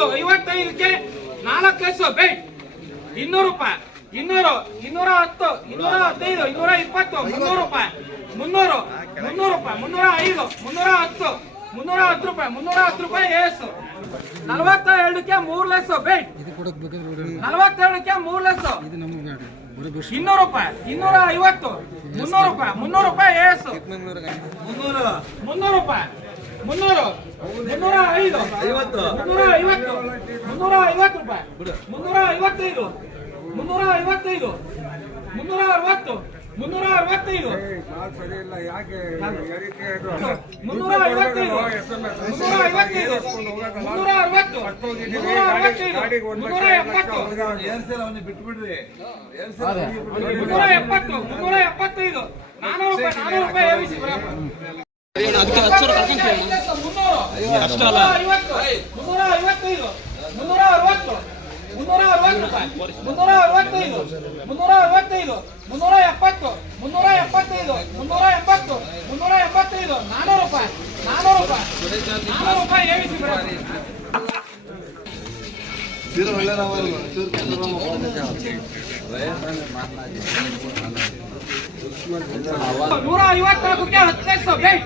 ಐವತ್ತೈದು ಐವತ್ತೈದಕ್ಕೆ ನಾಲ್ಕು less bait ಇನ್ನೂರು ರೂಪಾಯಿ. ಇನ್ನೂರು ಇನ್ನೂರ ಹತ್ತು ಇನ್ನೂರ ಹದಿನೈದು ಇನ್ನೂರ ಇಪ್ಪತ್ತು ಮುನ್ನೂರು ರೂಪಾಯಿ. ಮುನ್ನೂರು ಮುನ್ನೂರು ರೂಪಾಯಿ. ಮುನ್ನೂರ ಐದು ಮುನ್ನೂರ ಹತ್ತು ಮುನ್ನೂರ ಹತ್ತು ರೂಪಾಯಿ ಮುನ್ನೂರ ಹತ್ತು ರೂಪಾಯಿ ಏಸು. ನಲವತ್ತ ಎರಡಕ್ಕೆ ಮೂರು ಲೆಸ್ ಬೇಟ್ ನಲವತ್ತೆರಡಕ್ಕೆ ಮೂರು ಲೆಸ್ ಇನ್ನೂರು ರೂಪಾಯಿ ಇನ್ನೂರ ಐವತ್ತು ಮುನ್ನೂರು ರೂಪಾಯಿ ಮುನ್ನೂರು ರೂಪಾಯಿ ಏಸು. ಮುನ್ನೂರು ರೂಪಾಯಿ. ಮುನ್ನೂರು. ಮುನ್ನೂರ ಐದು. ಮುನ್ನೂರ ಐವತ್ತು. ಮುನ್ನೂರ ಐವತ್ತು ರೂಪಾಯಿ. ಮುನ್ನೂರ ಐವತ್ತೈದು. ಮುನ್ನೂರ ಐವತ್ತೈದು. ಮುನ್ನೂರ ಅರವತ್ತು. ಮುನ್ನೂರ ಅರವತ್ತೈದು. ಮುನ್ನೂರ ಐವತ್ತೈದು. ಮುನ್ನೂರ ಐವತ್ತೈದು. ಮುನ್ನೂರ ಅರವತ್ತು. ಮುನ್ನೂರ ಅರವತ್ತೈದು. ಮುನ್ನೂರ ಎಪ್ಪತ್ತು. ಮುನ್ನೂರ ಎಪ್ಪತ್ತು. ಮುನ್ನೂರ ಎಪ್ಪತ್ತೈದು. ನಾನೂರು ರೂಪಾಯಿ ನಾನೂರು ರೂಪಾಯಿ ಏರಿಸಿ ಬರಪ್ಪ ಮುನ್ನೂರ ಐವತ್ತು ಮುನ್ನೂರ ಐವತ್ತೈದು ಅರವತ್ತು ಅರವತ್ತು ರೂಪಾಯಿ ಮುನ್ನೂರ ಅರವತ್ತೈದು ಮುನ್ನೂರ ಅರವತ್ತೈದು ಮುನ್ನೂರ ಎಪ್ಪತ್ತು ಮುನ್ನೂರ ಎಪ್ಪತ್ತೈದು ಮುನ್ನೂರ ಎಪ್ಪತ್ತು ಮುನ್ನೂರ ಎಪ್ಪತ್ತೈದು ನಾನೂರು ರೂಪಾಯಿ ನಾನೂರು ರೂಪಾಯಿ ನಾನೂರು ರೂಪಾಯಿ ಬರಪ್ಪ ನೂರ ಐವತ್ನಾಲ್ಕಕ್ಕೆ ಹತ್ತು ಬೇಟ್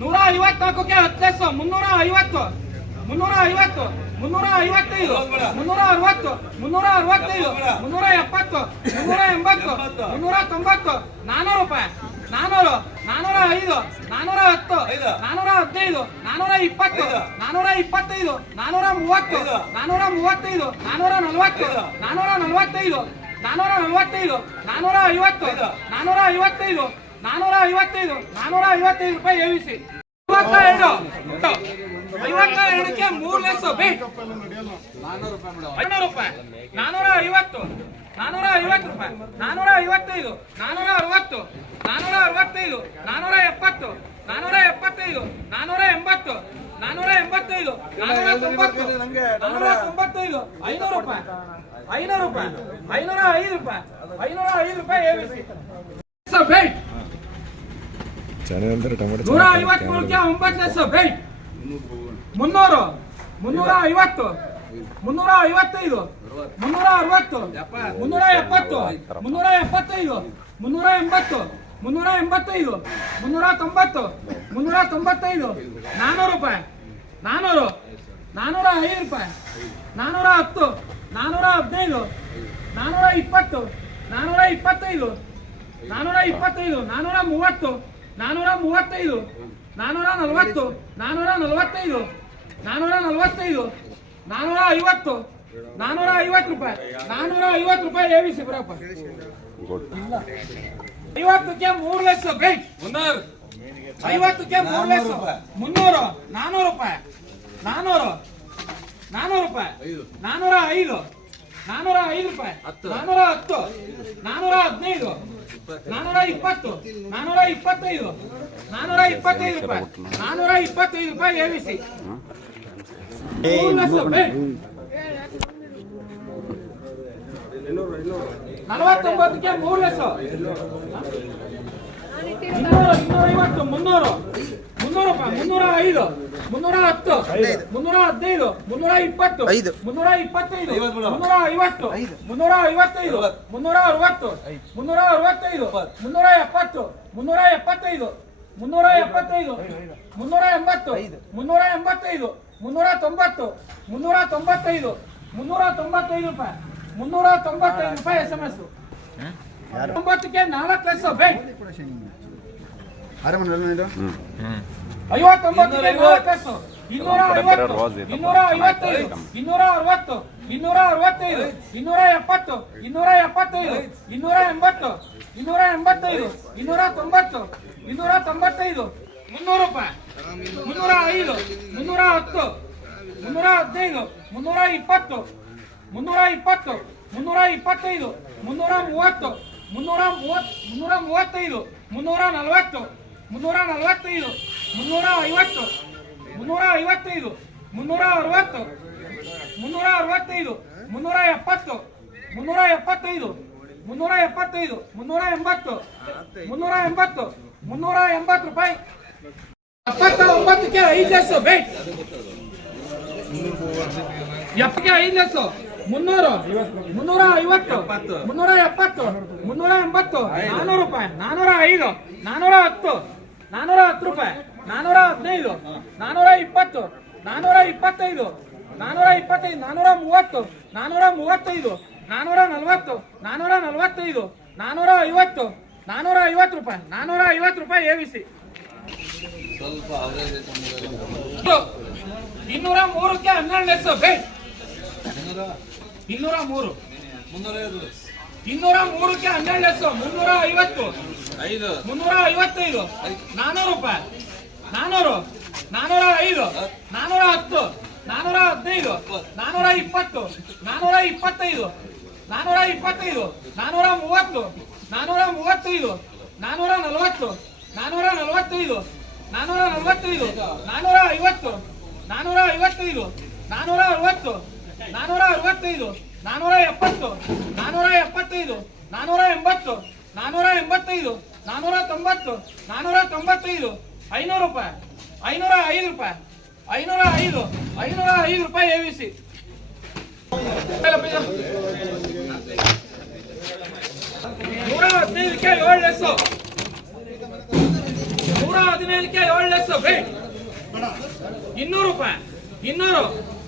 ನೂರ ಐವತ್ನಾಲ್ಕಕ್ಕೆ ಹತ್ತು ಮುನ್ನೂರ ಐವತ್ತು ಮುನ್ನೂರ ಐವತ್ತು ಮುನ್ನೂರ ಐವತ್ತೈದು ಮುನ್ನೂರ ಅರವತ್ತು ಮುನ್ನೂರ ಅರವತ್ತೈದು ಮುನ್ನೂರ ಎಪ್ಪತ್ತು. ಮುನ್ನೂರ ಎಂಬತ್ತು ಮುನ್ನೂರ ತೊಂಬತ್ತು ನಾನೂರು ರೂಪಾಯಿ. ನಾನೂರು ನಾನೂರ ಐದು. ನಾನೂರ ಹತ್ತು ನಾನೂರ ಹದಿನೈದು ನಾನೂರ ಇಪ್ಪತ್ತು ನಾನೂರ ಇಪ್ಪತ್ತೈದು ನಾನೂರ ಮೂವತ್ತು ನಾನೂರ ಮೂವತ್ತೈದು ನಾನೂರ ನಲವತ್ತು ನಾನೂರ ನಲವತ್ತೈದು ನಾನೂರ ನಲವತ್ತೈದು ನಾನೂರ ಐವತ್ತು ನಾನೂರ ಐವತ್ತೈದು ನಾನೂರ ಐವತ್ತೈದು ನಾನೂರ ಐವತ್ತೈದು ರೂಪಾಯಿ ಏವಿಸಿ ಐವತ್ತ ಎರಡು ಐವತ್ತ ಎರಡಕ್ಕೆ ಮೂರು ಲೆಸ್ ಐನೂರು ರೂಪಾಯಿ. ನಾನೂರ ಐವತ್ತು ನಾನೂರ ಐವತ್ತು ರೂಪಾಯಿ. ನಾನೂರ ಐವತ್ತೈದು ನಾನೂರ ಅರವತ್ತು ನಾನೂರ ಅರವತ್ತೈದು ನಾನೂರ ಎಪ್ಪತ್ತು ನಾನೂರ ಎಪ್ಪತ್ತೈದು ನಾನೂರ ಎಂಬತ್ತು ನಾನೂರ ಎಂಬತ್ತೈದು ನಾನೂರ ತೊಂಬತ್ತು ನಾನೂರ ತೊಂಬತ್ತೈದು ಐನೂರು ರೂಪಾಯಿ. ಐನೂರು ರೂಪಾಯಿ ಐನೂರ ಐದು ರೂಪಾಯಿ ಐನೂರ ಐದು ರೂಪಾಯಿ ಏವಿಸಿ ಅಂದ್ರೆ ಟೊಮೆಟೊ ನೂರ ಐವತ್ಮೂರಕ್ಕೆ ಒಂಬತ್ತು ಲಕ್ಷ ಬೇಟ್ ಮುನ್ನೂರು ಮುನ್ನೂರ ಐವತ್ತು ಮುನ್ನೂರ ಐವತ್ತೈದು ಮುನ್ನೂರ ಅರವತ್ತು ಮುನ್ನೂರ ಎಪ್ಪತ್ತು ಮುನ್ನೂರ ಎಪ್ಪತ್ತೈದು ಮುನ್ನೂರ ಎಂಬತ್ತು ಮುನ್ನೂರ ಎಂಬತ್ತೈದು ಮುನ್ನೂರ ತೊಂಬತ್ತು ಮುನ್ನೂರ ತೊಂಬತ್ತೈದು ನಾನ್ನೂರು ರೂಪಾಯಿ ನಾನೂರು ನಾನ್ನೂರ ಐದು ರೂಪಾಯಿ ನಾನೂರ ಹತ್ತು ನಾನ್ನೂರ ಹದಿನೈದು ನಾನೂರ ಇಪ್ಪತ್ತು ನಾನ್ನೂರ ಇಪ್ಪತ್ತೈದು ನಾನೂರ ಇಪ್ಪತ್ತೈದು ನಾನ್ನೂರ ಮೂವತ್ತು ನಾನೂರ ಮೂವತ್ತೈದು ನಾನೂರ ನಲವತ್ತು ನಾನೂರ ನಲವತ್ತೈದು ನಾನೂರ ನಲವತ್ತೈದು ನಾನೂರ ಐವತ್ತು ನಾನೂರ ಐವತ್ತು ರೂಪಾಯಿ ನಾನೂರ ಐವತ್ತು ರೂಪಾಯಿ ಏವಿಸಿ ಬರಪ್ಪ. ಐವತ್ತಕ್ಕೆ ಮೂರು ಲಕ್ಷ ಬೇಕ್ ಐವತ್ತಕ್ಕೆ ಮೂರು ಲಕ್ಷ. ಮುನ್ನೂರು ನಾನೂರು ರೂಪಾಯಿ. ನಾನೂರು ನಾನೂರು ರೂಪಾಯಿ. ನಾನೂರ ಐದು ನಾನೂರ ಐದು ರೂಪಾಯಿ ನಾನೂರ ಹತ್ತು ನಾನೂರ ಹದಿನೈದು ನಾನೂರ ಇಪ್ಪತ್ತು ನಾನೂರ ಇಪ್ಪತ್ತೈದು ನಾನೂರ ಇಪ್ಪತ್ತೈದು ರೂಪಾಯಿ ನಾನೂರ ಇಪ್ಪತ್ತೈದು ರೂಪಾಯಿ. ಏರಿಸಿ. ನಲವತ್ತೊಂಬತ್ತಕ್ಕೆ ಮೂರು ಲಕ್ಷ. ಇನ್ನೂರು ಇನ್ನೂರ ಐವತ್ತು ಮುನ್ನೂರು. ಮುನ್ನೂರು ರೂಪಾಯಿ ಮುನ್ನೂರ ಐದು ಮುನ್ನೂರ ಹತ್ತು ಮುನ್ನೂರ ಹದಿನೈದು ಮುನ್ನೂರ ಇಪ್ಪತ್ತು ಮುನ್ನೂರ ಇಪ್ಪತ್ತೈದು ಮುನ್ನೂರ ಐವತ್ತು ಮುನ್ನೂರ ಐವತ್ತೈದು ಮುನ್ನೂರ ಅರವತ್ತು ಮುನ್ನೂರ ಅರವತ್ತೈದು ಮುನ್ನೂರ ಎಪ್ಪತ್ತು ಮುನ್ನೂರ ಎಪ್ಪತ್ತೈದು ಮುನ್ನೂರ ಎಪ್ಪತ್ತೈದು ಮುನ್ನೂರ ಎಂಬತ್ತು ಮುನ್ನೂರ ಎಂಬತ್ತೈದು ಮುನ್ನೂರ ತೊಂಬತ್ತು ಮುನ್ನೂರ ತೊಂಬತ್ತೈದು ಮುನ್ನೂರ ತೊಂಬತ್ತೈದು ರೂಪಾಯಿ ಮುನ್ನೂರ ತೊಂಬತ್ತೈದು ರೂಪಾಯಿ ಎಸ್ ಎಂ ಎಸ್ ತೊಂಬತ್ತಕ್ಕೆ ನಾಲ್ಕು ಲಕ್ಷ ಬ್ಯಾಂಕ್ ಆರಾಮ ನೋಡಿ ಐವತ್ತೊಂಬತ್ತಕ್ಕೆ ನಾಲ್ಕು ಲಕ್ಷ ಇನ್ನೂರ ಐವತ್ತು ಇನ್ನೂರ ಐವತ್ತೈದು ಇನ್ನೂರ ಅರವತ್ತು ಇನ್ನೂರ ಅರವತ್ತೈದು ಇನ್ನೂರ ಎಪ್ಪತ್ತು ಇನ್ನೂರ ಎಪ್ಪತ್ತೈದು ಇನ್ನೂರ ಎಂಬತ್ತು ಇನ್ನೂರ ಎಂಬತ್ತೈದು ಇನ್ನೂರ ತೊಂಬತ್ತು ಇನ್ನೂರ ತೊಂಬತ್ತೈದು ಮುನ್ನೂರು ರೂಪಾಯಿ ಮುನ್ನೂರ ಐದು ಮುನ್ನೂರ ಹತ್ತು ಮುನ್ನೂರ ಹದಿನೈದು ಮುನ್ನೂರ ಇಪ್ಪತ್ತು ಮುನ್ನೂರ ಇಪ್ಪತ್ತು ಮುನ್ನೂರ ಇಪ್ಪತ್ತೈದು ಮುನ್ನೂರ ಮೂವತ್ತು ಮುನ್ನೂರ ಮೂವತ್ ಮುನ್ನೂರ ಮೂವತ್ತೈದು ಮುನ್ನೂರ ನಲವತ್ತು ಮುನ್ನೂರ ನಲವತ್ತೈದು ಮುನ್ನೂರ ಐವತ್ತು ಮುನ್ನೂರ ಐವತ್ತೈದು ಮುನ್ನೂರ ಅರವತ್ತು ಮುನ್ನೂರ ಅರವತ್ತೈದು ಮುನ್ನೂರ ಎಪ್ಪತ್ತು ಮುನ್ನೂರ ಎಪ್ಪತ್ತೈದು ಮುನ್ನೂರ ಎಪ್ಪತ್ತೈದು ಮುನ್ನೂರ ಎಂಬತ್ತು ಮುನ್ನೂರ ಎಂಬತ್ತು ಮುನ್ನೂರ ಎಂಬತ್ತು ರೂಪಾಯಿ. ಎಪ್ಪತ್ತ ಒಂಬತ್ತಕ್ಕೆ ಐದು ಲಕ್ಷ ಬೇಟ್ ಎಪ್ಪಕ್ಕೆ ಐದು ಲೆಸ್ಸು ಮುನ್ನೂರು. ಮುನ್ನೂರ ಐವತ್ತು ಮುನ್ನೂರ ಎಪ್ಪತ್ತು ಮುನ್ನೂರ ಎಂಬತ್ತು ನಾನೂರು ರೂಪಾಯಿ. ನಾನೂರ ಐದು ನಾನೂರ ಹತ್ತು ನಾನೂರ ಹತ್ತು ರೂಪಾಯಿ. ನಾನೂರ ಹದಿನೈದು ನಾನೂರ ಇಪ್ಪತ್ತು ನಾನೂರ ಇಪ್ಪತ್ತೈದು ನಾನೂರ ಇಪ್ಪತ್ತೈದು ನಾನೂರ ಮೂವತ್ತು ನಾನೂರ ಮೂವತ್ತೈದು ನಾನೂರ ನಲ್ವತ್ತು ನಾನೂರ ನಲ್ವತ್ತೈದು ನಾನೂರ ಐವತ್ತು ನಾನೂರ ಐವತ್ತು ರೂಪಾಯಿ ನಾನೂರ ಐವತ್ತು ರೂಪಾಯಿ ಎವಿಸಿ ಇನ್ನೂರ ಮೂರಕ್ಕೆ ಹನ್ನೆರಡು ಎಸ್ ಬೇ. ಇನ್ನೂರ? ಮೂರು ಇನ್ನೂರ ಮೂರಕ್ಕೆ ಹನ್ನೆರಡು ಎಸ್ ಮುನ್ನೂರ ಐವತ್ತು ಮುನ್ನೂರ ಐವತ್ತೈದು ನಾನೂರು ರೂಪಾಯಿ. ನಾನೂರು. ನಾನೂರ ಐದು. ನಾನೂರ ಹತ್ತು. ನಾನೂರ ಹದಿನೈದು. ನಾನೂರ ಇಪ್ಪತ್ತು. ನಾನೂರ ಇಪ್ಪತ್ತೈದು. ನಾನೂರ ಇಪ್ಪತ್ತೈದು. ನಾನೂರ ಮೂವತ್ತು. ನಾನೂರ ಮೂವತ್ತೈದು. ನಾನೂರ ನಲವತ್ತು. ನಾನೂರ ನಲವತ್ತೈದು. ನಾನೂರ ನಲವತ್ತೈದು. ನಾನೂರ ಐವತ್ತು. ನಾನೂರ ಐವತ್ತೈದು. ನಾನೂರ ಅರವತ್ತು. ನಾನೂರ ಅರವತ್ತೈದು. ನಾನೂರ ಎಪ್ಪತ್ತು. ನಾನೂರ ಎಪ್ಪತ್ತೈದು. ನಾನೂರ ಎಂಬತ್ತು. ನಾನೂರ ಎಂಬತ್ತೈದು. ನಾನೂರ ತೊಂಬತ್ತು. ನಾನೂರ ತೊಂಬತ್ತೈದು. ಐನೂರು ರೂಪಾಯಿ. ಐನೂರ ಐದು ರೂಪಾಯಿ. ಐನೂರ ಐದು. ಐನೂರ ಐದು ರೂಪಾಯಿ ಎವಿಸಿ ನೂರ ಹದಿನೈದಕ್ಕೆ ಏಳು ಲೆಸ್ಸು ನೂರ ಹದಿನೈದಕ್ಕೆ ಏಳು ಲೆಸ್ಸು ಬೇ ಇನ್ನೂರು ರೂಪಾಯಿ. ಇನ್ನೂರು.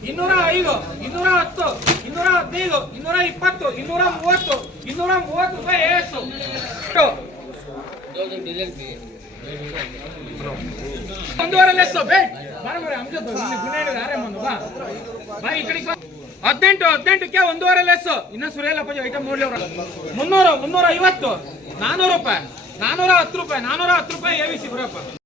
ಇನ್ನೂರ ಐದು. ಇನ್ನೂರ ಹತ್ತು. ಇನ್ನೂರ ಹದಿನೈದು. ಇನ್ನೂರ ಇಪ್ಪತ್ತು. ಇನ್ನೂರ ಮೂವತ್ತು. ಇನ್ನೂರ ಮೂವತ್ತು ರೂಪಾಯಿ ಏಸು ಒಂದೂವರೆ ಈ ಕಡೆ. ಹದಿನೆಂಟು, ಹದಿನೆಂಟಕ್ಕೆ ಒಂದೂವರೆ ಲೆಸ್ಸು ಇನ್ನ ಸುರೇಲಪ್ಪ ಐಟಮ್ ನೋಡ್ಲಿ ಮುನ್ನೂರು ಮುನ್ನೂರ ಐವತ್ತು ನಾನೂರು ರೂಪಾಯಿ ನಾನೂರ ಹತ್ತು ರೂಪಾಯಿ ನಾನೂರ ಹತ್ತು ರೂಪಾಯಿ ಎ ಸಿ ಬಿಡಪ್ಪ